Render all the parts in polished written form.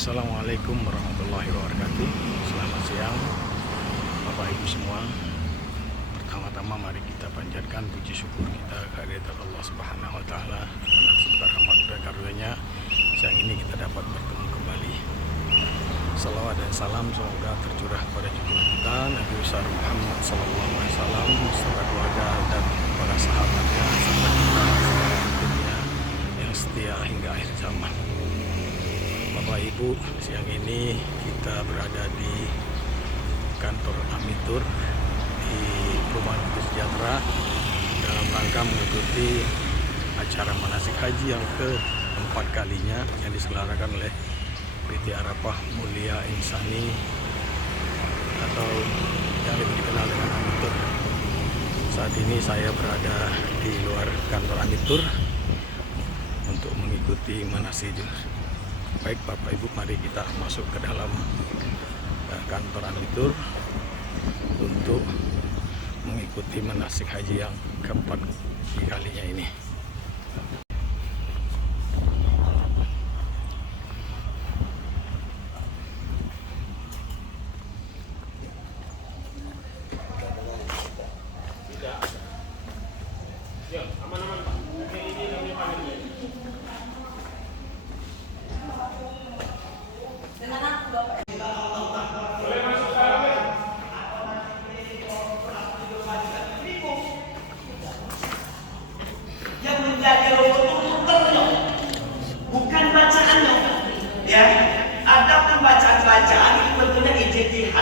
Assalamualaikum warahmatullahi wabarakatuh. Selamat siang Bapak Ibu semua. Pertama-tama mari kita panjatkan puji syukur kita kehadirat Allah Subhanahu wa taala atas segala rahmat dan karunia-Nya. Siang ini kita dapat bertemu kembali. Salawat dan salam semoga tercurah pada junjungan kita Nabi besar Muhammad sallallahu alaihi wasallam beserta keluarga dan para sahabatnya serta kita semuanya yang setia hingga akhir zaman. Bapak Ibu, siang ini kita berada di kantor Amitur di Perumahan Bukit Sejahtera dalam rangka mengikuti acara manasik haji yang keempat kalinya yang diselenggarakan oleh PT Arafah Mulia Insani atau yang lebih dikenal dengan Amitur. Saat ini saya berada di luar kantor Amitur untuk mengikuti manasik. Baik Bapak Ibu, mari kita masuk ke dalam kantor Amitur untuk mengikuti manasik haji yang keempat kalinya ini.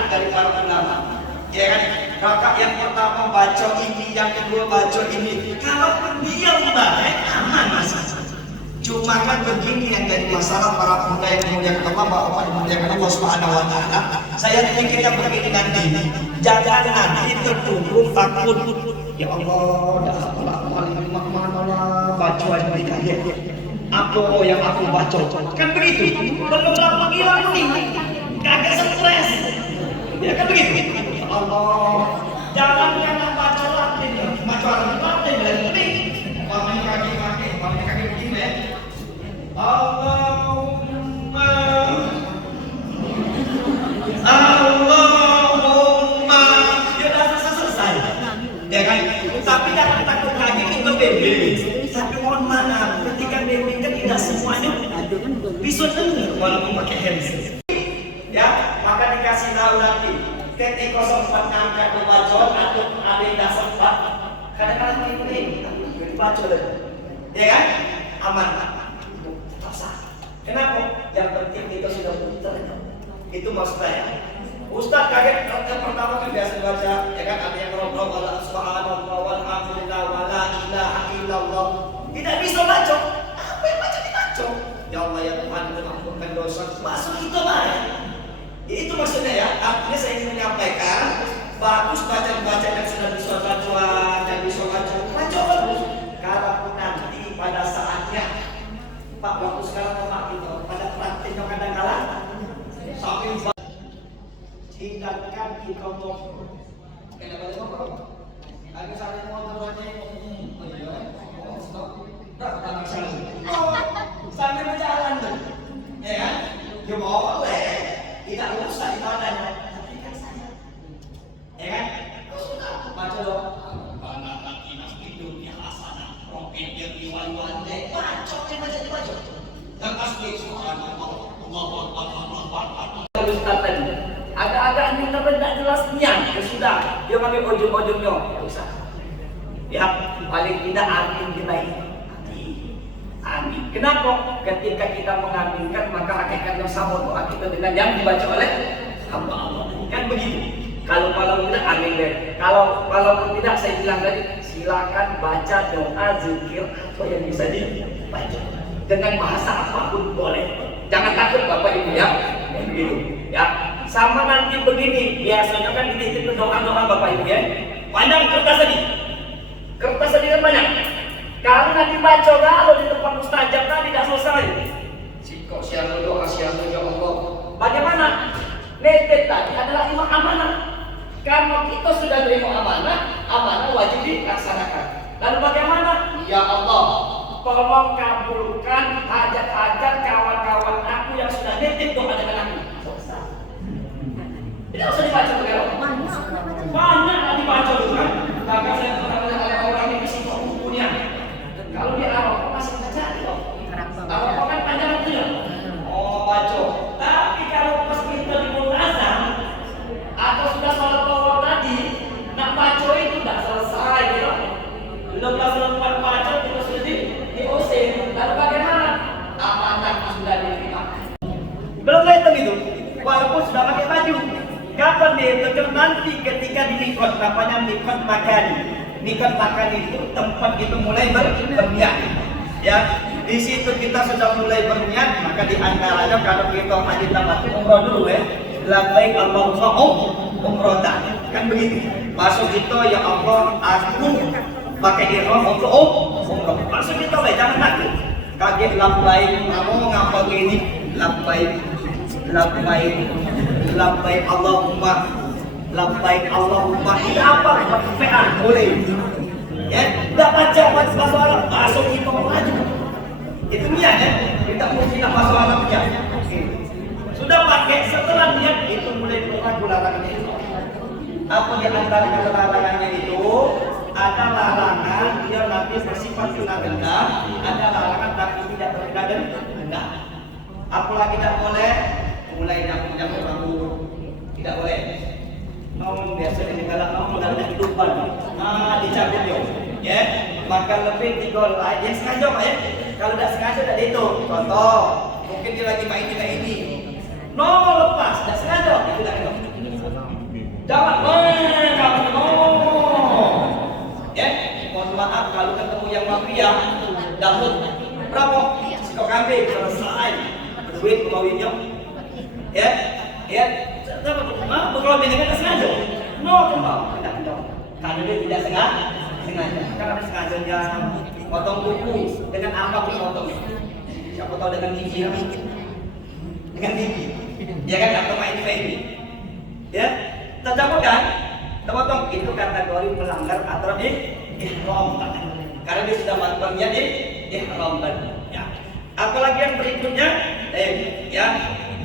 Dari para ulama, ya kan? Rakaat yang pertama baca ini, yang kedua baca ini. Kalau dia baik aman masalah. Cuma kan begini yang jadi masalah para pemuda yang memuliakan Allah, bapak memuliakan Allah Subhanahu Wa Taala. Saya ingin kita begini nanti, jangan nanti terpuruk takut. Ya Allah, dah mana baca ini kaget. Apa yang aku baca? Kan begitu. Belum lama hilang nih, kagak stres. Ya kan begitu. Allah, jangan baca Latin, baca Latin lagi. Pamanya kaki begini ya. Allahumma ya dah selesai. Ya kan? Tapi jangan takut lagi itu bebe. Tapi mohon maaf, ketika bebe kan tidak semuanya bisa dengar walaupun pakai handset. Ya, maka dikasih tahu nanti ketika sempat ngangkat pembacaan atau ada yang tak sempat kadang-kadang ini baca deh, ya kan? Aman, tetap sah. Kenapa? Yang penting kita sudah putar. Itu maksud saya. Ustaz kaget yang pertama kan biasa baca, ya kan? Ada yang ngobrol wala subhanallah walhamdulillah wala ilaha illallah. Tidak bisa baca. Apa yang baca dibaca? Ya Allah ya Tuhan, ampunkan dosa. Masuk itu mah. Itu maksudnya ya, artinya saya ingin menyampaikan bagus baca yang sudah bisa bacaan dan bisa baca bagus. Kalau nanti pada saatnya Pak waktu sekarang Pak itu pada praktiknya kadang-kala sampai tinggalkan kita ngobrol. Kenapa dia ngobrol? Ada saling ngobrol aja. Sambil berjalan tuh, ya kan? Ya boleh. Tidak usah ditanya, tapi kan saya, ya kan? Sudah baca dong. Karena nanti dunia hasanah, roket yang diwali-wali, baca dibaca. Dan asli subhanallah, Ustaz tadi, agak-agak ini tidak jelasnya, ya sudah, dia pakai ujung-ujungnya, ya usah. Ya, paling tidak amin kita ini. Amin. Kenapa? Ketika kita mengaminkan maka hakikatnya sama doa kita dengan yang dibaca oleh hamba Allah. Kan begitu. Kalau tidak amin deh. Kalau tidak saya bilang tadi silakan baca doa zikir atau yang bisa dibaca dengan bahasa apapun boleh. Jangan takut Bapak Ibu ya. Begitu. Ya. Sama nanti begini biasanya kan dititip doa-doa Bapak Ibu ya. Panjang kertas tadi. Kertas tadi kan banyak. Kalau nanti baca kalau di tempat mustajab tadi tidak selesai. Kok siang doa siang ya Allah. Bagaimana? Netet tadi adalah imam amanah. Kalau kita sudah terima amanah wajib dilaksanakan. Lalu bagaimana? Ya Allah, tolong kabulkan hajat-hajat kawan-kawan aku yang sudah nitip doa walaupun sudah pakai baju. Kapan dia tentu nanti ketika di mikot, namanya mikot makan. Mikot makan itu tempat itu mulai berniat. Ya, di situ kita sudah mulai berniat, maka di antaranya kalau kita haji tamat umroh dulu ya. Labbaik Allahumma umroh kan begitu. Masuk itu ya Allah, aku pakai ihram untuk umroh. Masuk itu jangan takut. Kaget labbaik, kamu ngapa gini? Labbaik Allahumma ini apa? PA boleh ya, tidak baca bahasa Arab masuk itu maju itu niat ya, kita mesti nak masuk Arabnya sudah pakai, setelah niat itu mulai berlaku larangannya itu apa di antara larangannya itu ada larangan dia nanti bersifat kena-kena, ada larangan tapi tidak berkena-kena. Apalagi tidak boleh mulai nyambung rambut, tidak boleh. Namun biasanya kalau kamu dalam kehidupan, dicabut ya. Maka lebih digol aja sengaja pak ya. Kalau tidak sengaja tidak itu. Contoh, mungkin dia lagi main kita ini, lepas, tidak sengaja itu tidak itu. Jangan, ya. Mohon maaf kalau ketemu yang mafia, dapat berapa? Sikok kambing selesai. Duit kawinnya, ya, berkawin dengan tidak sengaja, tidak, karena dia tidak sengaja, karena sengaja potong kuku dengan apa pun potong, siapa tahu dengan gigi, ya kan, atau main baby, ya, tercampur kan, potong itu kategori melanggar aturan ihram, karena dia sudah melakukan niat ihram tadi, ya. Apalagi yang berikutnya, ya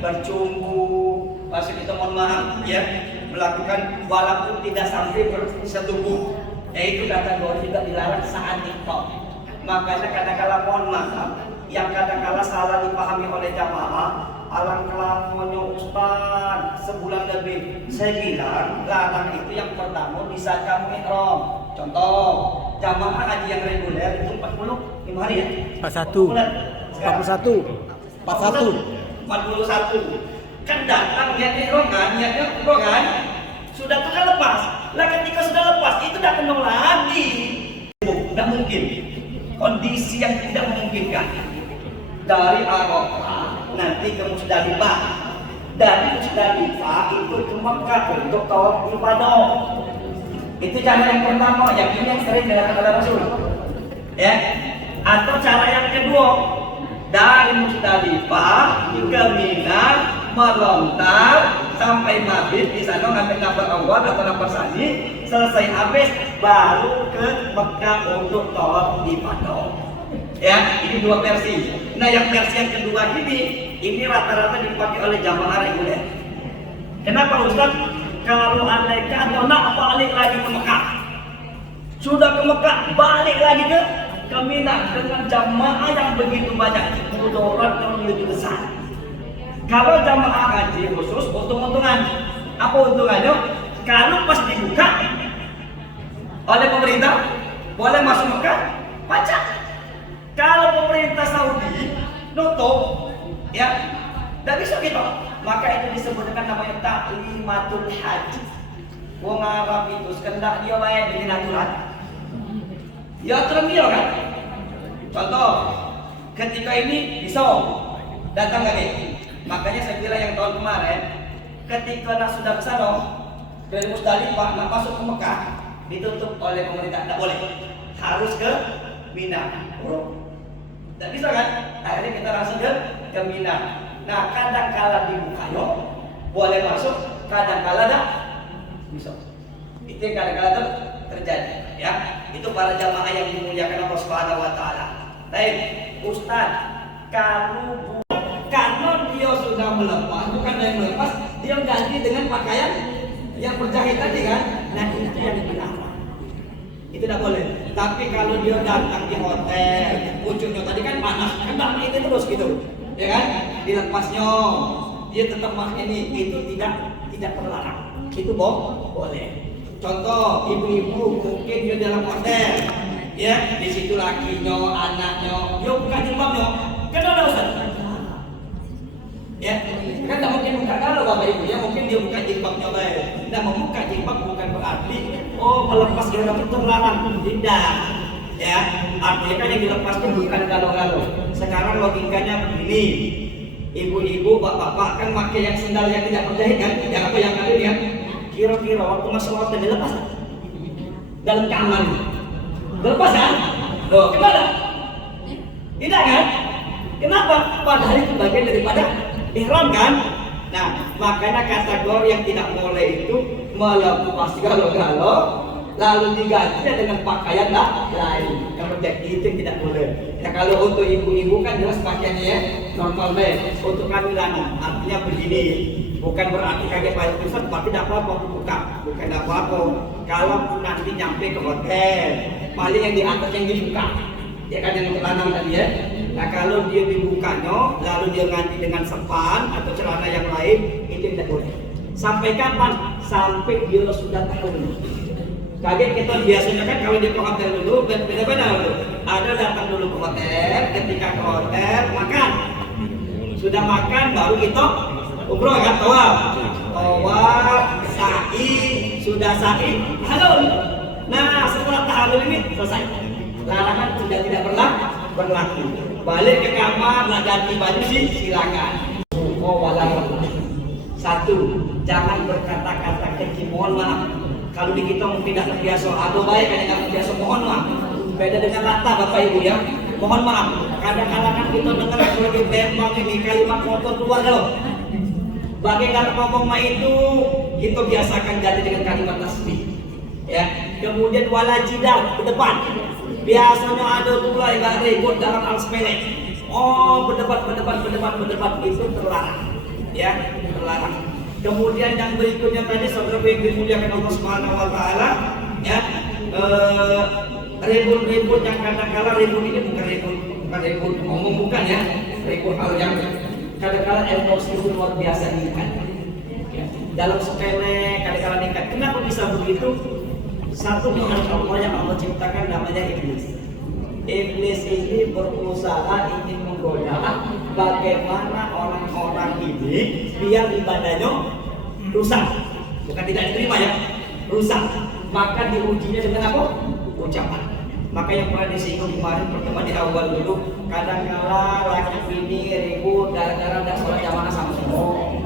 bercumbu, masih kita mohon maaf, ya melakukan walaupun tidak sampai bersetubuh, yaitu kategori juga dilarang saat ihram. Makanya kadang-kala mohon maaf, yang kadang-kala salah dipahami oleh jamaah, alangkah lamonnya Ustaz sebulan lebih. Saya bilang larang itu yang pertama di saat kamu ihram. Contoh, jamaah haji yang reguler itu 45 hari ya. 41 kan datang niatnya umroh kan sudah tuh kan lepas lah, ketika sudah lepas itu tidak kena lagi, tidak mungkin, kondisi yang tidak memungkinkan. Dari Arafah nanti ke Musdalifah, dari Musdalifah itu ke Mekah untuk tawaf ibadah. Itu cara yang pertama, yang ini yang sering dilakukan oleh Rasul ya. Atau cara yang kedua, dari Musdalifah ke Mina melontar sampai maghrib di sana ngambil nafas awal atau nafas sani, selesai habis baru ke Mekah untuk tawaf ibadah. Ya, ini dua versi. Nah, yang versi yang kedua ini rata-rata dipakai oleh jamaah reguler. Kenapa Ustaz? Kalau andai kata nak balik lagi ke Mekah, sudah ke Mekah balik lagi ke Mina dengan jamaah yang begitu banyak, mudarat yang begitu besar. Kalau jamaah haji khusus untung-untungan, apa untungannya? Kalau pas dibuka oleh pemerintah boleh masuk Mekah pajak. Kalau pemerintah Saudi nutup, ya, tidak bisa gitu. Maka itu disebut dengan namanya taklimatul haji. Wong Arab itu sekendak dia bayar dengan aturan. Ya aturan dia kan. Contoh, ketika ini bisa datang lagi. Makanya saya bilang yang tahun kemarin, ketika nak sudah kesana dari Musdalifah nak masuk ke Mekah ditutup oleh pemerintah, tidak boleh, harus ke Mina. Tidak bisa kan? Akhirnya kita langsung ke Mina. Nah, kadang-kala dibuka boleh masuk, kadang-kala tidak bisa. Itu yang kadang-kala terjadi, ya. Itu para jamaah yang dimuliakan Allah Subhanahu wa taala. Baik, Ustaz, kalau karena dia sudah melepas, bukan yang melepas, dia ganti dengan pakaian yang berjahit tadi kan? Nah, itu yang dilarang. Itu tidak boleh. Tapi kalau dia datang di hotel, ujungnya tadi kan panas, kan itu terus gitu, ya kan? Dilepasnya, dia tetap pakai ini, itu tidak terlarang. Itu boleh. Contoh, ibu-ibu mungkin dia dalam hotel, ya, di situ lakinya, anaknya, dia bukan jilbabnya, kan ada Ustaz? Ya, kan tidak mungkin buka kalau Bapak Ibu ya, mungkin dia buka jilbabnya baik. Nah, membuka jilbab bukan berarti melepas ihram itu terlarang. Tidak. Ya, artinya kan yang dilepas itu bukan galau-galau. Sekarang logikanya begini. Ibu-ibu, bapak-bapak kan pakai yang sendal yang tidak berjahit kan? Yang apa yang kalian lihat? Kira-kira waktu masuk waktu dilepas kan? Dalam kamar. Dilepas kan? Loh, gimana? Tidak kan? Kenapa? Padahal itu bagian daripada ihram kan? Nah, makanya kategori yang tidak boleh itu melepas galau-galau lalu diganti dengan pakaian lain. Kalau itu tidak boleh. Ya kalau untuk ibu-ibu kan jelas pakaiannya ya normal deh. Untuk kami lana artinya begini, bukan berarti kaget bayar pusat, tapi tidak apa-apa buka, bukan tidak apa-apa. Kalau nanti nyampe ke hotel, paling yang di atas yang dibuka, ya kan yang celana tadi ya. Nah kalau dia dibukanya, lalu dia ganti dengan sepan atau celana yang lain, itu tidak boleh. Sampai kapan? Sampai dia sudah tahu. Kaget kita biasanya kan kalau di hotel dulu beda-beda dulu. Ada datang dulu ke hotel, ketika ke hotel makan. Sudah makan baru kita umroh kan, tawaf, sa'i, sudah sa'i, halal. Nah setelah tahalul ini selesai. Larangan sudah tidak berlaku. Balik ke kamar, nak ganti baju sih silakan. Satu, jangan berkata-kata keji, mohon maaf. Kalau di kita mungkin tidak terbiasa, atau baik kan tidak terbiasa, mohon maaf. Beda dengan rata Bapak Ibu ya, mohon maaf. Kadang-kadang kan kita dengar lagi tembak ini kalimat kotor keluar loh. Bagaimana ngomong itu kita biasakan ganti dengan kalimat tasbih. Ya, kemudian wala jidal ke depan. Biasanya ada pula yang ribut dalam hal sepele. Berdebat itu terlarang. Ya, terlarang. Kemudian yang berikutnya tadi saudara yang dimuliakan Allah Subhanahu wa taala ya, ribut-ribut yang kadang-kala ribut ini bukan ribut ngomong, bukan ya, ribut hal yang kadang-kala emosi itu luar biasa meningkat. Ya, dalam sepele kadang-kala meningkat. Kenapa bisa begitu? Satu makhluk Allah yang Allah ciptakan namanya iblis. Iblis ini berusaha ingin menggoda bagaimana orang-orang ini biar ibadahnya rusak, bukan tidak diterima ya, rusak. Maka diujinya dengan apa? Ucapan. Maka yang pernah disinggung kemarin pertemuan di awal dulu, kadang-kala laki ini ribut gara-gara tidak sholat jamaah sama semua.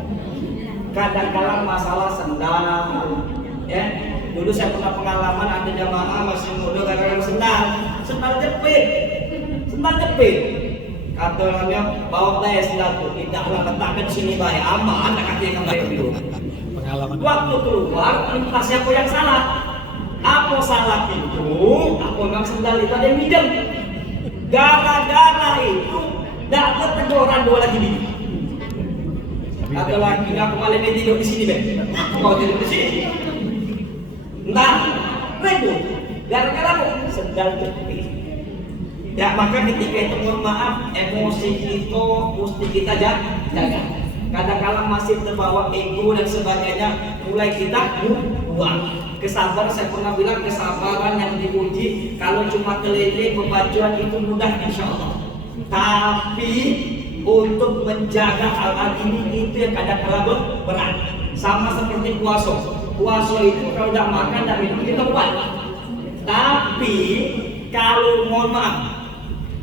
Kadang-kala masalah sendal, ya. Dulu saya pernah pengalaman ada jamaah masih muda gara-gara sendal jepit. Kata orangnya bawa saya sendal tuh, tidaklah letakkan di sini baik, aman, kata yang kembali dulu. Waktu keluar, entah siapa yang salah. Apa salah itu? Apa memang sendal itu ada yang minjem? Gara-gara itu dapat teguran 2 lagi nih. Kata lagi aku malah tidur di sini, Ben. Kau tidur di sini. Entah, ribut. Gara-gara apa? Sendal jepit. Ya maka ketika itu mohon maaf, emosi itu mesti kita jaga. Kadang-kala masih terbawa ego dan sebagainya, mulai kita buang. Kesabaran, saya pernah bilang kesabaran yang diuji kalau cuma keliling pembacuan itu mudah insya Allah. Tapi untuk menjaga hal ini itu yang kadang-kala berat. Sama seperti puasa. Puasa itu kalau tidak makan dan minum kita kuat. Tapi kalau mohon maaf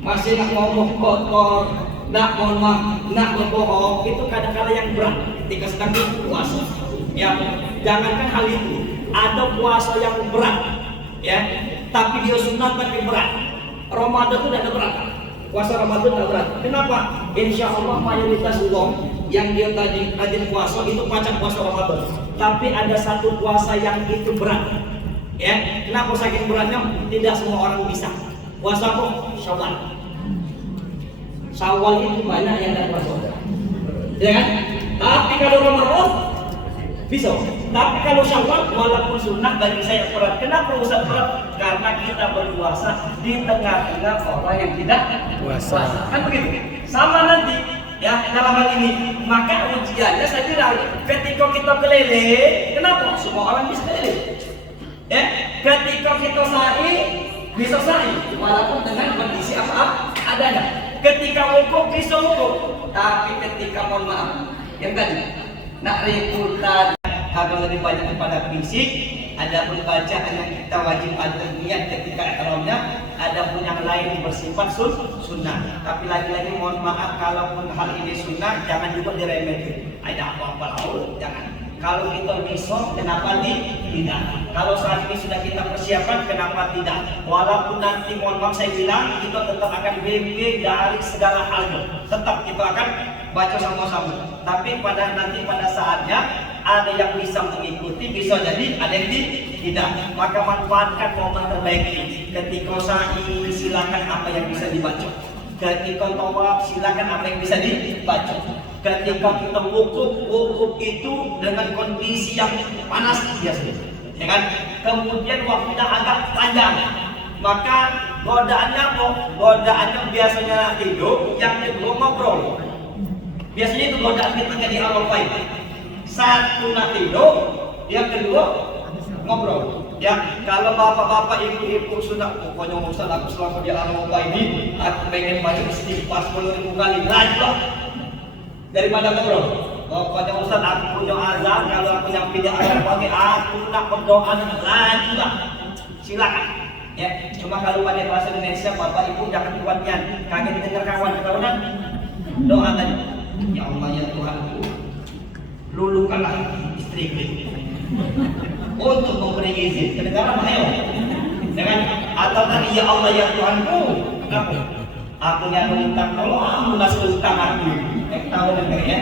masih nak ngomong kotor, nak mohon maaf, nak berbohong, itu kadang-kala yang berat ketika sedang puasa. Ya, jangankan hal itu, ada puasa yang berat, ya, tapi dia sunat tapi berat. Ramadan itu tidak berat, puasa Ramadan tidak berat. Kenapa? Insya Allah mayoritas ulama yang dia tadi rajin puasa itu macam puasa Ramadan. Tapi ada satu puasa yang itu berat, ya. Kenapa saking beratnya? Tidak semua orang bisa. Puasa apa? Syawal. Syawal itu banyak yang tidak puasa, ya kan? Tapi kalau Ramadan bisa. Tapi kalau Syawal walaupun sunnah bagi saya berat. Kenapa usah berat? Karena kita berpuasa di tengah-tengah orang yang tidak puasa. Kan begitu? Sama nanti ya dalam hal ini. Maka ujiannya saya bilang ketika kita keliling, kenapa? Semua orang bisa keliling. Ya, ketika kita sa'i bisa sa'i walaupun dengan kondisi apa adanya. Ketika wukuf bisa wukuf, tapi ketika mohon maaf yang tadi nak rebutan agar lebih banyak kepada fisik. Adapun bacaan yang kita wajib ada niat ketika ihramnya, adapun yang lain bersifat sunnah. Tapi lagi-lagi mohon maaf, kalaupun hal ini sunnah jangan juga diremehkan. Ada apa-apa laut jangan. Kalau kita bisa, kenapa tidak? Kalau saat ini sudah kita persiapan, kenapa tidak? Walaupun nanti mohon maaf saya bilang, kita tetap akan bimbing dari segala halnya. Tetap kita akan baca sama-sama. Tapi nanti pada saatnya ada yang bisa mengikuti, bisa jadi ada yang tidak. Maka manfaatkan momen terbaik ini. Ketika sa'i, silakan apa yang bisa dibaca. Ketika tawaf, silakan apa yang bisa dibaca. Ketika kita wukuf itu dengan kondisi yang panas biasanya, ya kan? Kemudian waktunya agak panjang, maka godaannya apa? Godaannya biasanya tidur, yang kedua ngobrol. Biasanya itu godaan kita jadi awal baik. Satu nak tidur, yang kedua ngobrol. Ya, kalau bapak-bapak, ibu-ibu sudah pokoknya Ustaz, aku selama di Arafah ini aku pengen baca istighfar 10.000 kali, lanjut daripada ngobrol. Pokoknya Ustaz, aku punya azan, kalau aku nyampe di Arafah aku nak berdoa, lanjut, silakan. Ya, cuma kalau pada bahasa Indonesia bapak ibu jangan kuatnya, kaget dengar kawan-kawanan doa tadi. Ya Allah ya Tuhanku, lulukanlah istriku untuk memberi izin ke negara ayo dengan atau tadi ya Allah ya Tuhanku, aku yang utang tolong lunas utang aku. Tahu dengar ya.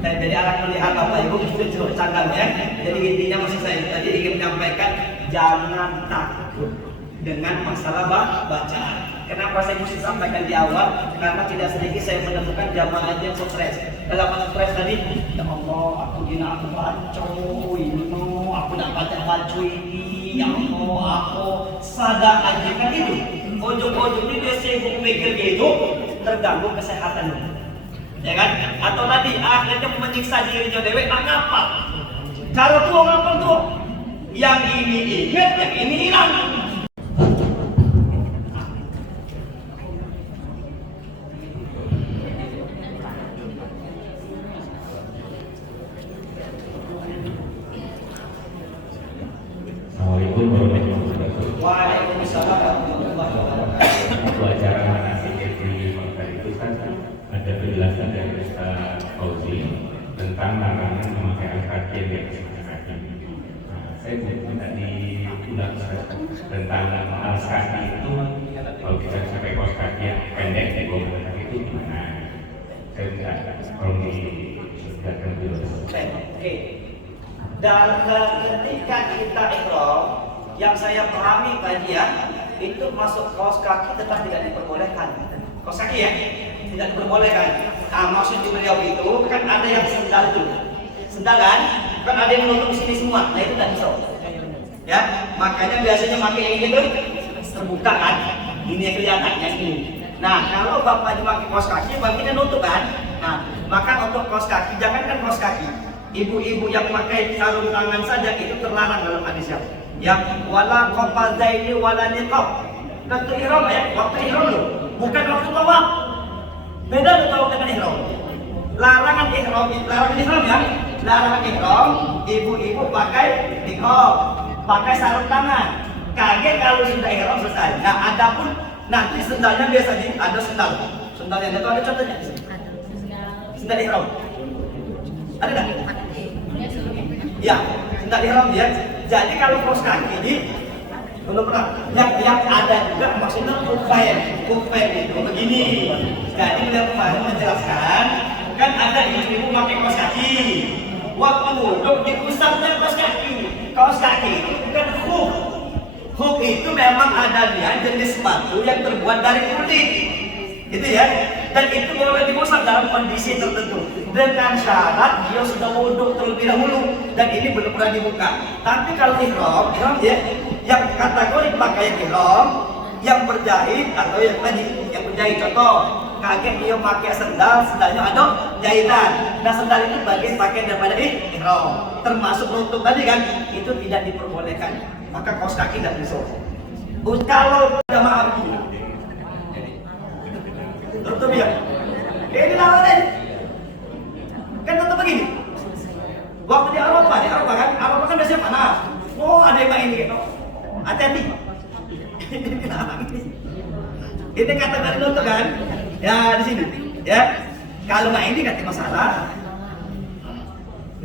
Dan jadi anak melihat bapak ibu itu candangnya. Jadi intinya masih saya tadi ingin menyampaikan jangan takut dengan masalah bacaan. Kenapa saya mesti sampaikan di awal? Karena tidak sedikit saya menemukan jamaah yang stres. Dalam stres tadi, ya Allah, aku baca ini, aku nak baca ini, ya Allah, aku sadar aja kan itu. Ujung-ujung ini dia sibuk mikir gitu, terganggu kesehatan. Ya kan? Atau tadi akhirnya menyiksa dirinya dewe, ngapa? Cara tuh ngapa tuh? Yang ini ingat, yang ini hilang. Assalamualaikum warahmatullahi wabarakatuh. Waalaikumsalam warahmatullahi wabarakatuh. Acara manasik di Mekah itu kan ada penjelasan dari Ustaz Fauzi tentang larangan memakai alas kaki yang di atas kaki. Saya minta diulang tentang alas kaki itu, kalau kita pakai kaos kaki yang pendek di bawah kaki itu gimana? Saya minta tolong dijelaskan dulu. Oke. Dan ketika kita ihram, yang saya pahami bagian itu masuk kaos kaki tetap tidak diperbolehkan. Kaos kaki ya, tidak diperbolehkan. Maksud beliau itu kan ada yang sendal itu, sendal kan ada yang menutup sini semua. Nah itu tidak bisa. Ya, makanya biasanya pakai yang ini tuh terbuka kan, ini yang kelihatan yang ini. Nah kalau bapak pakai kaos kaki, bagiannya nutup kan. Nah maka untuk kaos kaki, jangankan kaos kaki. Ibu-ibu yang pakai sarung tangan saja itu terlarang dalam hadisnya. Yang wala qafazaini wala niqab. Tentu ihram ya, waktu ihram loh, bukan waktu tawaf. Beda tawaf dengan ihram. Larangan ihram ya. Larangan ihram, ibu-ibu pakai niqab, pakai sarung tangan. Kaget kalau sudah ihram selesai. Nah, adapun nanti sendalnya biasanya ada sendal. Sendalnya itu ada contohnya. Sendal ihram. Ada tak? Ya, tidak ihram ya. Jadi kalau kaos kaki ini belum pernah. Yang ada juga maksudnya kufair itu begini. Jadi beliau menjelaskan kan ada ibu-ibu pakai kaos kaki. Waktu wudhu diusapnya kaos kaki. Kaos kaki itu bukan khuf. Khuf itu memang ada dia jenis sepatu yang terbuat dari kulit. Gitu ya. Dan itu boleh diusap dalam kondisi tertentu dengan syarat dia sudah wudhu terlebih dahulu dan ini belum pernah dibuka. Tapi kalau ihram ya, yang kategori pakaian ihram yang berjahit atau yang tadi yang berjahit, contoh kaget dia pakai sendalnya ada jahitan. Nah sendal itu bagian pakaian daripada ihram, termasuk nutup tadi kan, itu tidak diperbolehkan. Maka kaos kaki tidak bisa. Kalau jamaah begini tutup ya. Ini lawannya. Kan tutup begini. Waktu di Arafah kan biasanya panas. Oh, ada yang main gitu. Hati-hati. Ini kategori lutut kan? Ya di sini. Ya. Kalau nggak ini nggak ada masalah.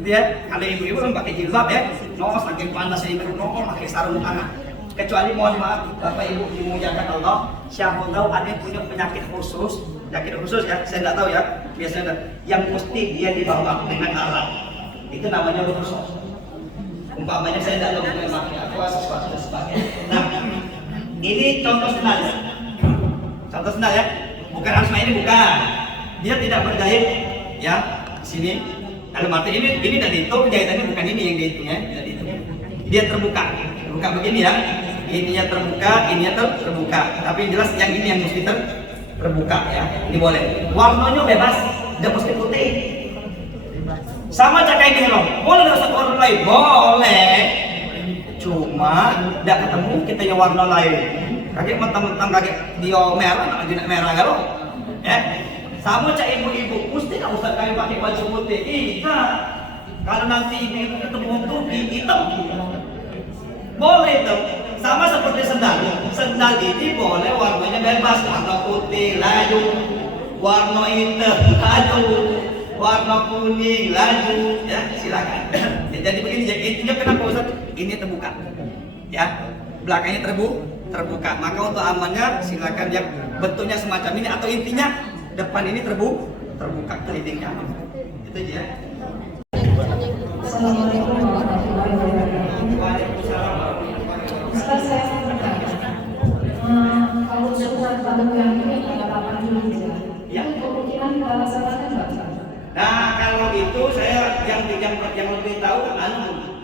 Gitu ya. Kalau ibu-ibu kan pakai jilbab ya. No, saking panasnya ibu no, pakai sarung tangan. Kecuali mohon maaf, Bapak Ibu dimuliakan Allah, siapa tahu ada yang punya penyakit khusus ya, saya nggak tahu ya. Biasanya yang mesti dia dibawa dengan alat. Itu namanya khusus. Umpamanya saya tidak tahu memakai aqua sesuatu dan sebagainya. Nah, ini contoh senal ya. Contoh senal ya. Bukan harus main ini, bukan. Dia tidak berjahit ya. Sini. Kalau mati ini dari itu jahitannya bukan ini yang dihitung ya. Dari itu. Dia terbuka begini ya. Ininya terbuka. Tapi yang jelas yang ini yang mesti terbuka ya. Ini boleh. Warnanya bebas, tidak mesti putih. Sama aja kayak gini loh. Boleh nggak satu warna lain? Boleh. Cuma tidak ketemu kita yang warna lain. Kayak mentang-mentang kayak dia merah kan loh. Ya. Sama cak ibu-ibu, mesti nggak usah kayak pakai baju putih. Iya. Kalau nanti ibu-ibu ketemu tuh hitam. Boleh tuh. Sama seperti sendal. Sendal ini boleh warnanya bebas, warna putih, laju, warna hitam, laju, warna kuning, laju, ya silakan. Jadi begini, intinya kenapa Ustaz? Ini terbuka, ya, belakangnya terbuka. Maka untuk amannya silakan yang bentuknya semacam ini atau intinya depan ini terbuka kelilingnya. Itu aja. Assalamualaikum warahmatullahi wabarakatuh. Waalaikumsalam. Ustaz, saya mau bertanya, kalau syukuran pada yang ini ada 8 Zulhijjah, Ya. itu kemungkinan kita laksanakan nggak, Ustaz? Nah kalau itu saya yang lebih tahu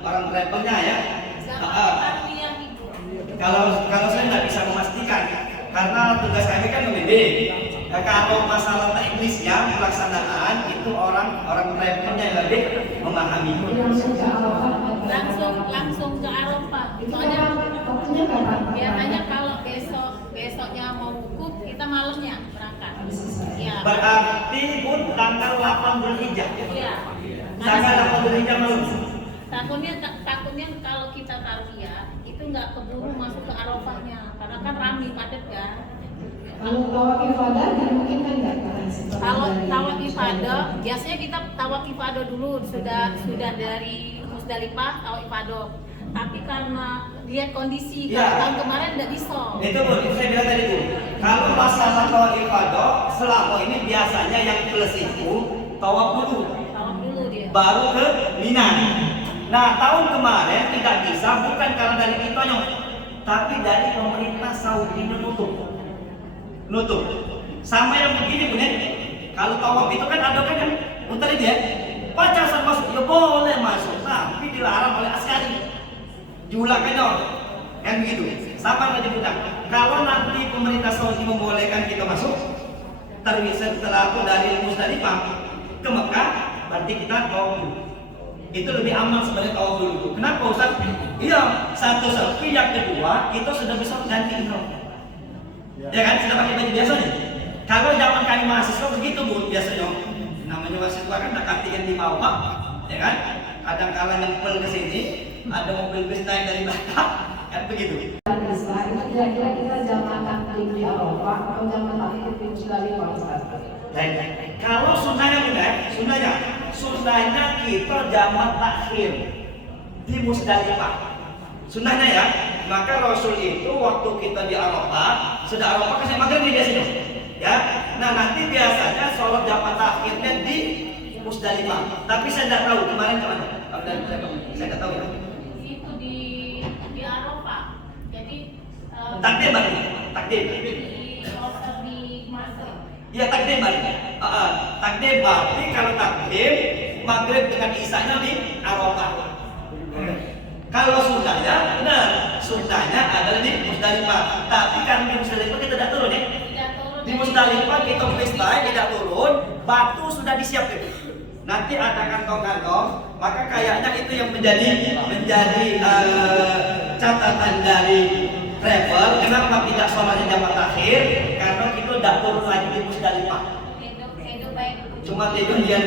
orang travelnya ya. Kalau saya nggak bisa memastikan karena tugas kami kan membimbing. Kalau masalah teknisnya pelaksanaan itu orang travelnya yang lebih memahami. Langsung ke Arafah? langsung ke Arafah. Soalnya Waktunya kapan? biasanya kalau besoknya mau wukuf kita malamnya berangkat. Iya. Berarti pun tanggal 8 Zulhijjah. Iya. Tanggal 8 Zulhijjah malam. Takutnya kalau kita tarbiyah itu nggak keburu masuk ke Arafahnya karena kan ramai padat kan. Kalau tawaf ifadah dimungkinkan nggak? Kalau tawaf ifadah, biasanya kita tawaf ifadah dulu sudah dari Musdalifah tawaf ifadah. Tapi karena lihat kondisi Ya. tahun kemarin nggak bisa. Itu Bu, itu saya bilang tadi Bu. Kalau masalah tawaf ifadah selama ini biasanya yang plus itu tawaf dulu, Tawaf dulu dia. baru ke Mina. Nah tahun kemarin tidak bisa bukan karena dari kitanya, tapi dari pemerintah Saudi nutup. Sama yang begini Bu, kalau tawaf itu kan ada kan yang putar itu ya. Pacasan masuk, ya boleh masuk, tapi dilarang oleh askari. Diulangkannya kan begitu. Sama aja budak. Kalau nanti pemerintah Saudi membolehkan kita masuk, terwisat setelah itu dari Musdalifah ke Mekah, berarti kita tawaf dulu. Itu lebih aman sebenarnya tawaf dulu. Kenapa Ustaz? Iya, satu. Yang kedua, itu sudah bisa ganti ihram. Ya kan, sudah pakai baju biasa nih. Kalau zaman kami mahasiswa begitu Bu, biasanya namanya mahasiswa kan tak gantikan di bawah, ya kan? Kadang-kala nempel ke sini, ada mobil bis naik dari belakang, kan begitu. Islam itu kira-kira kita jamaah takdim di Arafah atau jamaah takdim di Musdalifah, Ustaz? Kalau sunnahnya kita jamaah takhir di Musdalifah. Sunnahnya ya. Maka Rasul itu waktu kita di Arafah, sudah Arafah kasih maghrib nih biasanya. Ya. Nah, nanti biasanya sholat jamaah takhirnya di Musdalifah. Tapi saya tidak tahu kemarin kemana. Saya tidak tahu ya. Itu di Arafah. Jadi Takdim balik. Takdim. di Masjid. Iya takdim balik. Takdim berarti kalau takdim maghrib dengan isanya di Arafah. Kalau sunnahnya benar, sunnahnya adalah di Musdalifah. Tapi kan di Musdalifah kita tidak turun ya. Tidak turun. Di Musdalifah kita freestyle tidak turun, batu sudah disiapkan. Nanti ada kantong-kantong, maka kayaknya itu yang menjadi catatan dari travel. Kenapa tidak sholatnya jamaah takhir? Karena kita tidak turun lagi di Musdalifah. Itu baik. Cuma tidur diam.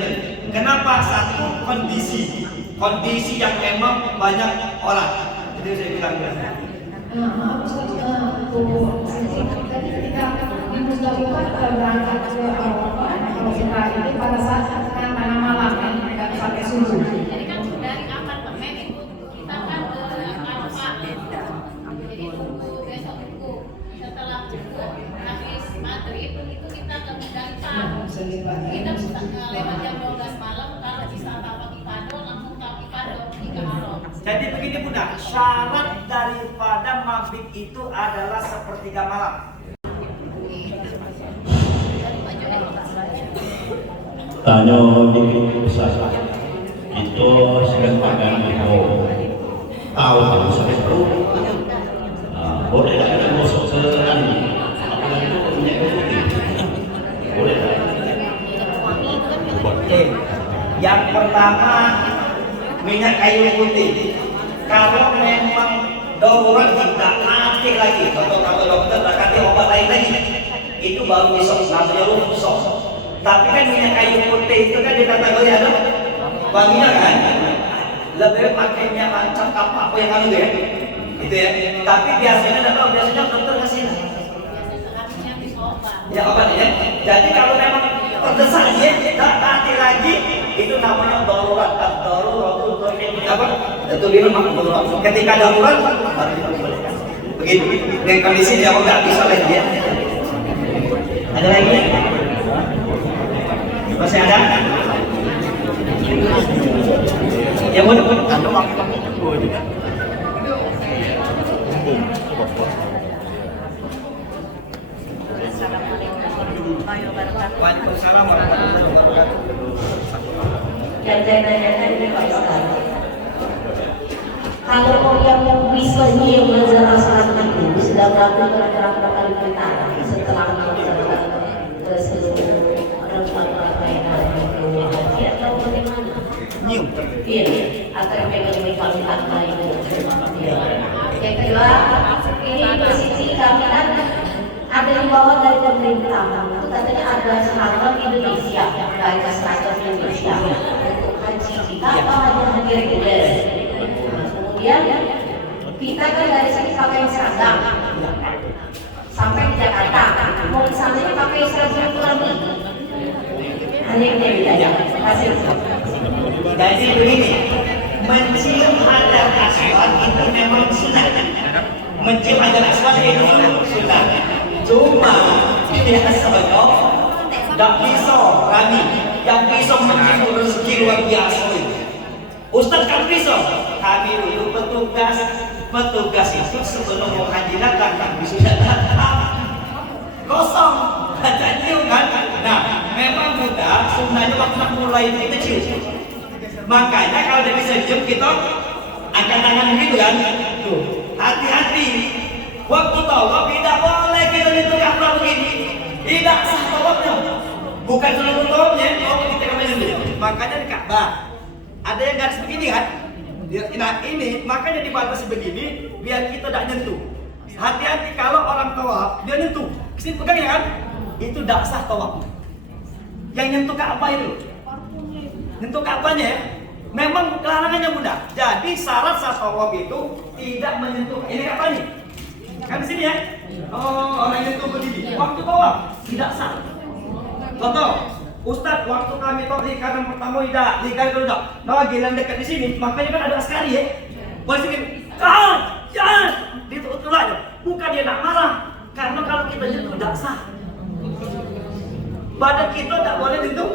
Kenapa? Satu kondisi kondisi yang memang banyak orang. Jadi saya bilang Maaf Ustaz, tadi ketika di Musdalifah berangkat ke Arafah, kalau kita ini pada saat tengah malam kan, nggak sampai subuh. Jadi kan dari apartemen itu kita kan ke Arafah. Jadi tunggu besok tunggu setelah habis maghrib itu kita ke Musdalifah. Kita bisa lewat jam 12 malam kalau bisa tawaf ifadah langsung tawaf ifadah di Arafah. Jadi begini Bunda, syarat daripada mabit itu adalah sepertiga malam. Tanya dikit besar itu sedang pakai itu tahu sakit perut. Boleh tak kita masuk ke ini? Apa itu minyak putih? Boleh tak? Oke. Yang pertama minyak kayu putih. Kalau memang darurat tidak mati lagi, atau kalau dokter tak kasih obat lain lagi, itu baru besok namanya rusak. Tapi kan minyak kayu putih itu kan dikategori ada wanginya kan, lebih pakai minyak lancang apa yang anu ya, gitu ya. Tapi biasanya tidak tahu, biasanya dokter kasih ya obat ya. Jadi kalau memang terdesak ya, tidak mati lagi, itu namanya darurat. Darurat itu apa? Itu minum darurat. Ketika darurat baru dibolehkan. Begitu. Dengan kondisi dia nggak bisa lagi ya. Ada lagi ya? Masih ada? Ya boleh. Waalaikumsalam warahmatullahi wabarakatuh. Yang saya tanyakan ini Pak Ustaz, kalau yang bisa yang belajar asal itu sudah berapa kali kita setelah melaksanakan ke seluruh rangkaian yang itu haji atau bagaimana? Iya, atau pegang kami itu. Yang kedua, ini posisi kami kan ada di bawah dari pemerintah. Itu katanya ada seragam Indonesia, ada seragam Indonesia untuk haji kita atau hanya haji reguler. Kemudian kita kan dari sini pakai seragam sampai di Jakarta, mau di sana pakai seragam lagi. Hanya yang bedanya. Terima kasih. Jadi begini, mencium hajar aswad itu memang sunnah. Mencium hajar aswad itu sunnah. Cuma biasanya tak bisa kami yang bisa mencium rezeki luar biasa itu. Ustaz kan bisa, kami dulu petugas itu sebelum mau haji datang kami sudah datang kosong, baca cium kan. Nah memang mudah sunnahnya waktu nak mulai itu cium. Makanya kalau dia bisa cium kita angkat tangan begitu kan. Tuh hati-hati. Waktu tawaf tidak boleh kita ditukar begini. Tidak sah tawafnya. Bukan seluruh tawafnya, tawaf kita kembali dulu. Makanya di Ka'bah ada yang garis begini kan? Nah ini makanya dibatasi begini biar kita tidak nyentuh. Hati-hati kalau orang tawaf dia nyentuh. Kesini pegang ya kan? Itu tidak sah tawaf. Yang nyentuh Ka'bah itu, nyentuh Ka'bahnya ya. Memang larangannya mudah. Jadi syarat sah tawaf itu tidak menyentuh. Ini Ka'bah nih. Kan di sini ya. Oh, orang nyentuh begini. Waktu tawaf tidak sah. Contoh, Ustaz, waktu kami tahu di kanan pertama tidak, di kanan kedua tidak. Nah, giliran dekat di sini, makanya kan ada askari ya. Polisi kan, jangan, ditutup aja. Bukan dia nak marah, karena kalau kita nyentuh tidak sah. Badan kita tidak boleh nyentuh.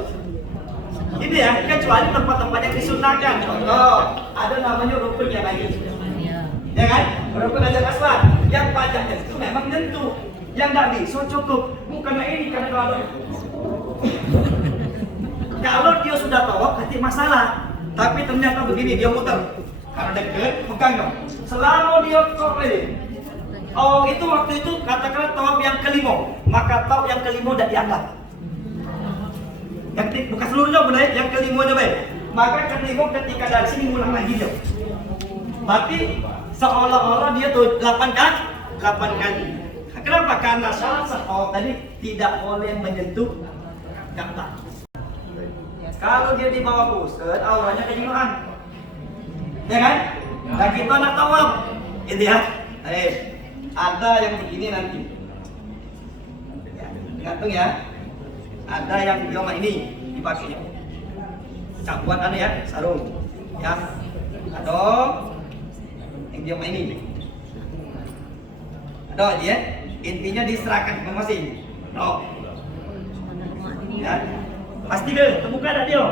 Ini ya, kecuali tempat-tempat yang disunahkan. Contoh, ada namanya rukunnya lagi. Ya kan? Rukun hajar aswad. Yang pajaknya itu memang nyentuh. Yang tidak bisa cukup. Bukan ini karena kalau dia sudah tawaf nanti masalah. Tapi ternyata begini dia muter. Karena dekat, pegang dong. Selama dia keliling. Oh itu waktu itu katakanlah tawaf yang kelima. Maka tawaf yang kelima tidak dianggap. Yang bukan seluruhnya benar, yang kelimanya baik. Maka kelima ketika dari sini ulang lagi dia. Tapi seolah-olah dia tuh 8 kali. Kenapa? Karena syarat sah tadi tidak boleh menyentuh Ka'bah. Kalau dia di bawah pusat, auranya kejiwaan. ya kan? Dan kita nak tawaf, gitu ya. Ada yang begini nanti, gantung ya. Ada yang bioma ini dipakainya. Buat anu ya, sarung, ya. Atau yang bioma ini. Ada ya. Intinya diserahkan ke masing. No. Ya. Pasti deh, terbuka dah dia.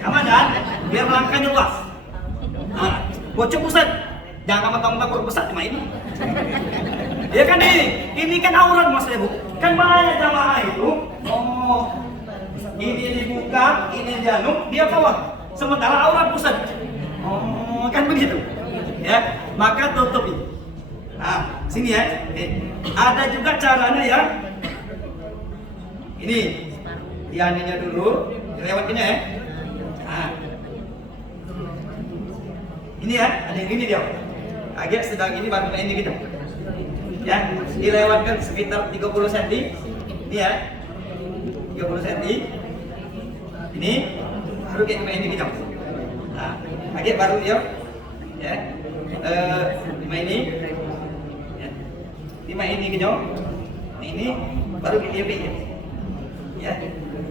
Aman kan? Biar langkahnya luas. Nah, bocor pusat. Jangan mentang-mentang pusat cuma ini. Ya kan ini kan aurat Mas Bu. Kan banyak jamaah itu. Oh. Ini dibuka, ini januk, dia bawa. Sementara aurat pusat. Oh, kan begitu. Ya, maka tutupi. Nah, sini ya. Ada juga caranya ya. Ini dianinya dulu, dilewatnya ya. Nah. Ini ya, ada yang ini dia. Agak sedang ini baru ini gitu. Ya, dilewatkan sekitar 30 cm. Ini ya. 30 cm. Ini baru kayak ini gitu. Nah, agak baru dia. Ya. 5 ini. Ya. 5 ini gitu. Ini baru dia pikir. Ya.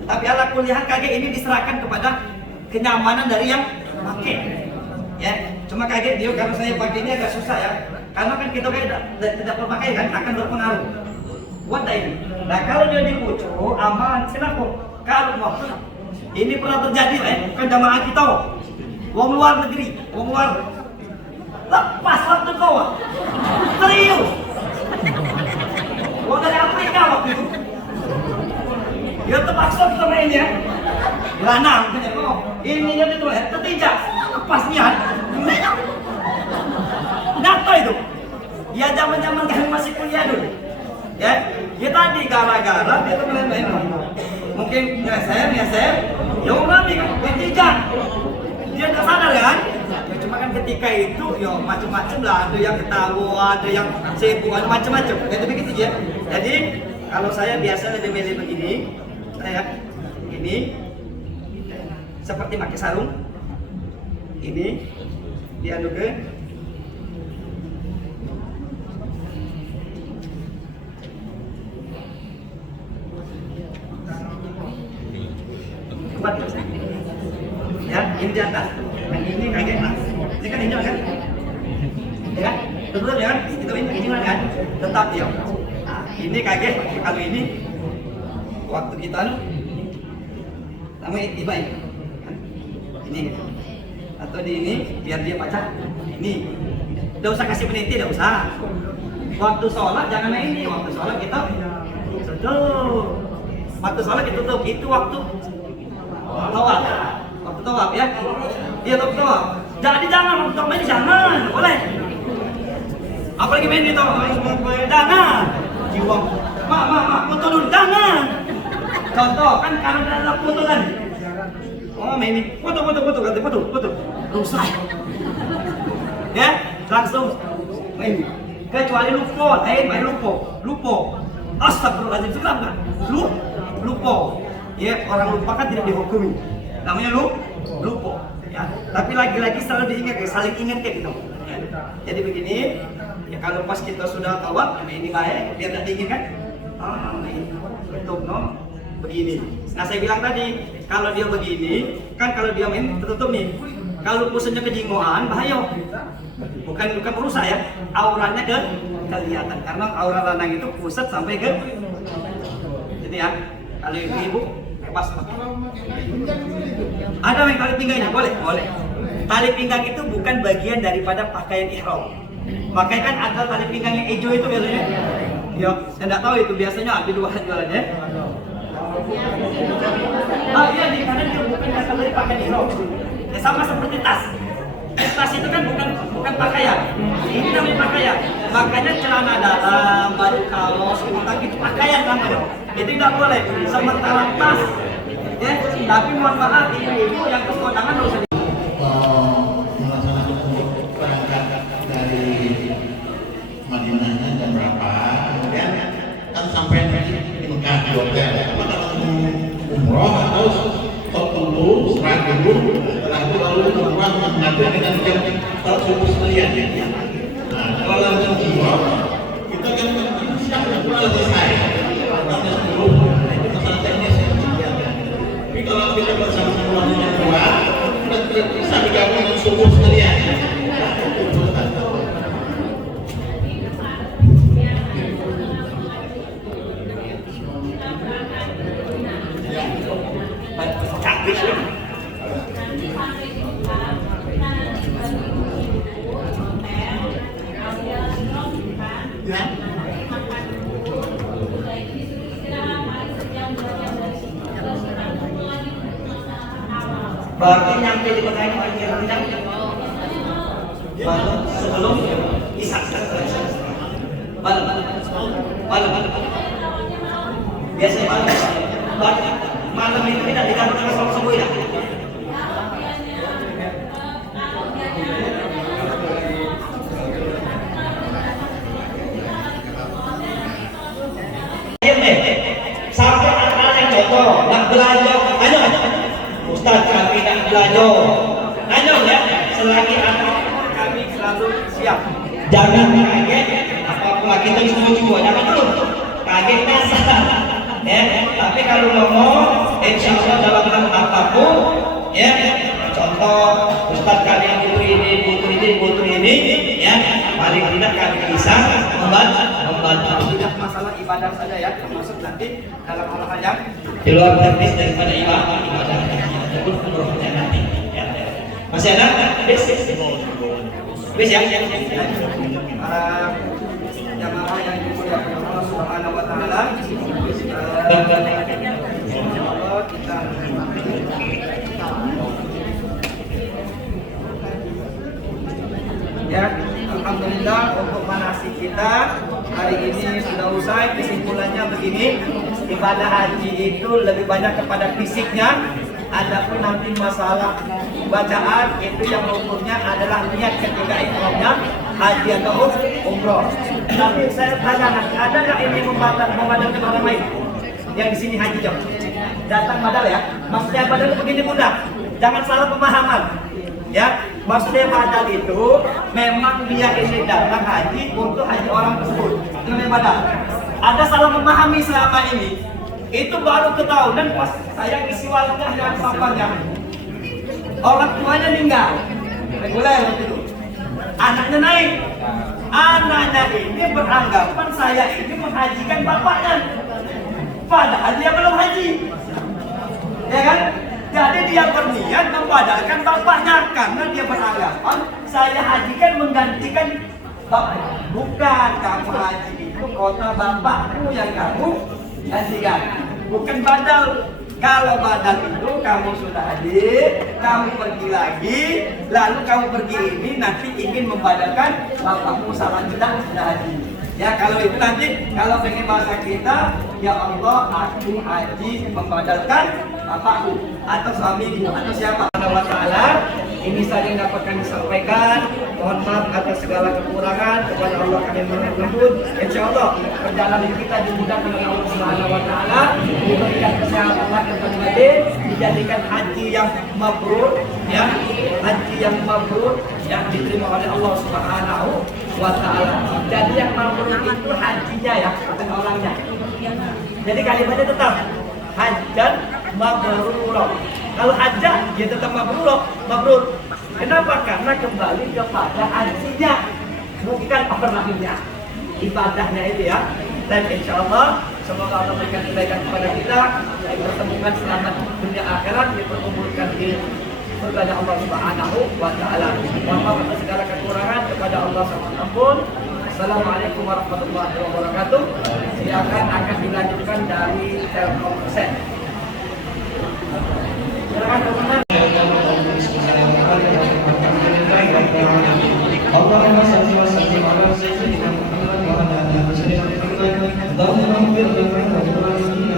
Tapi ala kuliah kaget ini diserahkan kepada kenyamanan dari yang pakai. Ya, cuma kaget dia karena saya pakai ini agak susah ya. Karena kan kita tidak memakai kan akan berpengaruh. Buat ini. Nah kalau dia dipucuk aman, kenapa? Kalau mau ini pernah terjadi kan jamaah kita. Wong luar negeri, wong luar lepas waktu kau. Serius. Wong dari Afrika waktu itu. Dia terpaksa kita main ya. Lanang punya kok. Ininya itu tertinjak. Lepasnya. Nyata itu. Ya zaman-zaman kami masih kuliah dulu. Ya, dia tadi gara-gara dia tuh main-main. Mungkin nyeser. Ya orang kan tertinjak. Dia nggak sadar kan? Ya cuma kan ketika itu ya macam-macam lah. Ada yang ketawa, ada yang sibuk, ada macam-macam. Jadi begitu ya. Jadi kalau saya biasa lebih milih begini. Saya ini seperti pakai sarung. Ini diadu ke tempat ya, ini di atas. Nah, ini kaget mas. Ini kan hijau kan? Ya kan? Betul ya kan? Itu ini kan? Tetap dia. Nah, ini kaget kalau ini waktu kita namanya tiba ini atau di ini biar dia baca ini. Tidak usah kasih peniti, tidak usah. Waktu sholat jangan main ini. Waktu sholat kita tutup. Waktu sholat kita tutup. Itu waktu tawaf. Waktu tawaf ya. Iya tawaf. Jadi jangan waktu tawaf ini jangan. Boleh. Apalagi main di tawaf. Jangan. Jiwa. Mak, foto dulu. Jangan. Contoh kan karena ada foto kan. Oh ini foto. Rusak. Ya, langsung main. Kecuali lupa, main lupa. Astagfirullahaladzim, sudah kan? Lupa. Ya, orang lupa kan tidak dihukumi. Namanya lupa. Ya, tapi lagi-lagi selalu diingat, saling ingat kayak gitu. Ya. Jadi begini, ya kalau pas kita sudah tawaf, ini baik, biar tidak diingat kan? Ini tutup begini. Nah saya bilang tadi, kalau dia begini, kan kalau dia main tertutup nih. Kalau pusatnya kedingoan, bahaya. Bukan merusak ya, auranya kelihatan. Karena aura lanang itu pusat sampai ke. Jadi ya, kalau ibu bebas. Ada yang tali pinggangnya, boleh. Tali pinggang itu bukan bagian daripada pakaian ihram. Makanya kan ada tali pinggang yang hijau itu biasanya. Ya, saya tidak tahu itu biasanya ada dua jualannya. Iya di kanan itu bukan asal dari pakaian ihram. Ya, sama seperti tas. Tas itu kan bukan pakaian. Ini namanya pakaian. Makanya celana dalam, baju kaos, kutang itu pakaian namanya. Itu tidak boleh. Sementara tas, ya. Tapi mohon maaf ibu yang kesewatangan harus melaksanakan berangkat dari Madinahnya jam berapa? Kemudian kan sampai di Mekah di hotel. Apakah umroh atau stop dulu, serah dulu, setelah itu lalu umroh mengatur dengan jam atau subuh sekalian. Nah, kalau langsung umroh kita kan siang selesai. Tanggal 10 itu masalah teknis ya. Tapi kalau kita bersama-sama dengan dua, bisa digabung dengan subuh sekalian. Berarti nyampe di kota ini kira-kira sebelum isak malam biasanya malam itu tidak digabung dengan sholat subuh ya. Sampai anak yang contoh nak belajar, ayo Ustaz kami nak belajar, ayo ya, selagi anak kami selalu siap. Jangan kaget, apa-apa kita semua jangan dulu kaget nasab, ya. Tapi kalau ngomong, insya Allah dalam hal apapun, ya. Contoh Ustaz kami butuh ini, ya. Paling tidak kami bisa membantu. Tidak masalah ibadah saja ya, termasuk nanti dalam hal-hal yang di luar teknis daripada ibadah ataupun umrohnya nanti. Ya. Masih ada? Bis ya. Para jamaah yang dimuliakan Allah Subhanahu Wa Taala, kita ya, alhamdulillah untuk manasik kita hari ini sudah usai. Kesimpulannya begini, ibadah haji itu lebih banyak kepada fisiknya. Adapun nanti masalah bacaan itu yang ukurnya adalah niat ketika ihramnya haji atau umroh. Tapi saya tanya, ada nggak ini membadalkan orang lain yang di sini haji jauh? Datang badal ya. Maksudnya badal itu begini mudah. Jangan salah pemahaman. Ya, maksudnya badal itu memang dia ini datang haji untuk haji orang tersebut. Itu namanya badal. Ada salah memahami selama ini. Itu baru ketahuan pas saya isi waletnya yang sampahnya. Orang tuanya meninggal. Reguler waktu itu. Anaknya naik. Anaknya ini beranggapan saya ini menghajikan bapaknya. Padahal dia belum haji. Ya kan? Jadi dia berniat membadalkan bapaknya karena dia beranggapan saya hajikan menggantikan bapaknya. Bukan, kamu haji itu kota bapakmu yang kamu hajikan. Bukan badal. Kalau badal itu kamu sudah haji, kamu pergi lagi, lalu kamu pergi ini nanti ingin membadalkan bapakmu sama sudah haji. Ya kalau itu nanti kalau pengen bahasa kita, ya Allah aku haji membadalkan bapakku atau suamiku atau siapa. Allah Taala ini saja yang dapat kami sampaikan. Mohon maaf atas segala kekurangan. Kepada Allah kami mohon. Insya Allah perjalanan kita dimudahkan oleh Allah Subhanahu Wa Taala, diberikan kesehatan dan batin, dijadikan haji yang mabrur, ya haji yang mabrur yang diterima oleh Allah Subhanahu Wa Taala. Jadi yang mabrur itu hajinya ya, bukan orangnya. Jadi kalimatnya tetap hajjan mabrur. Kalau hajjah dia tetap mabrur. Kenapa? Karena kembali kepada hajinya, bukan orangnya. Ibadahnya itu ya. Dan insya Allah semoga Allah berikan kebaikan kepada kita, dipertemukan selamat dunia akhirat, dipertemukan di surga Allah Subhanahu Wa Taala. Mohon maaf atas segala kekurangan, kepada Allah Subhanahu ampun. Assalamualaikum warahmatullahi wabarakatuh. Silakan akan dilanjutkan dari Telkomsel. Silakan teman-teman. اللهم صل وسلم على سيدنا محمد وعلى اله وصحبه اللهم اغفر لنا ولوالدينا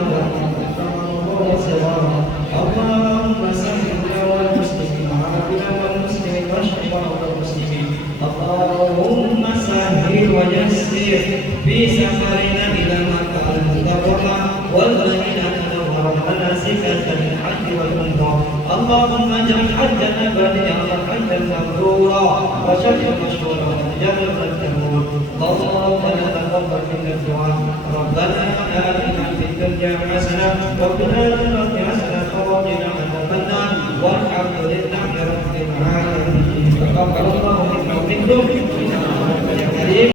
اللهم سهل والمسلمين وعافنا والمسلمين واشف مرضى المسلمين اللهم سهل ويسر في سفرنا الى مكه المكرمه والمدينه المنوره مناسكنا للحج والعمره اللهم اجعل حجنا بليغا حجا مبرورا وشكرا مشكورا جنة التمور. اللهم ربنا تقبل منا الدعاء. ربنا آتنا في الدنيا حسنة وفي الآخرة حسنة وقنا عذاب النار والحمد لله رب العالمين. تقبل الله منا ومنكم.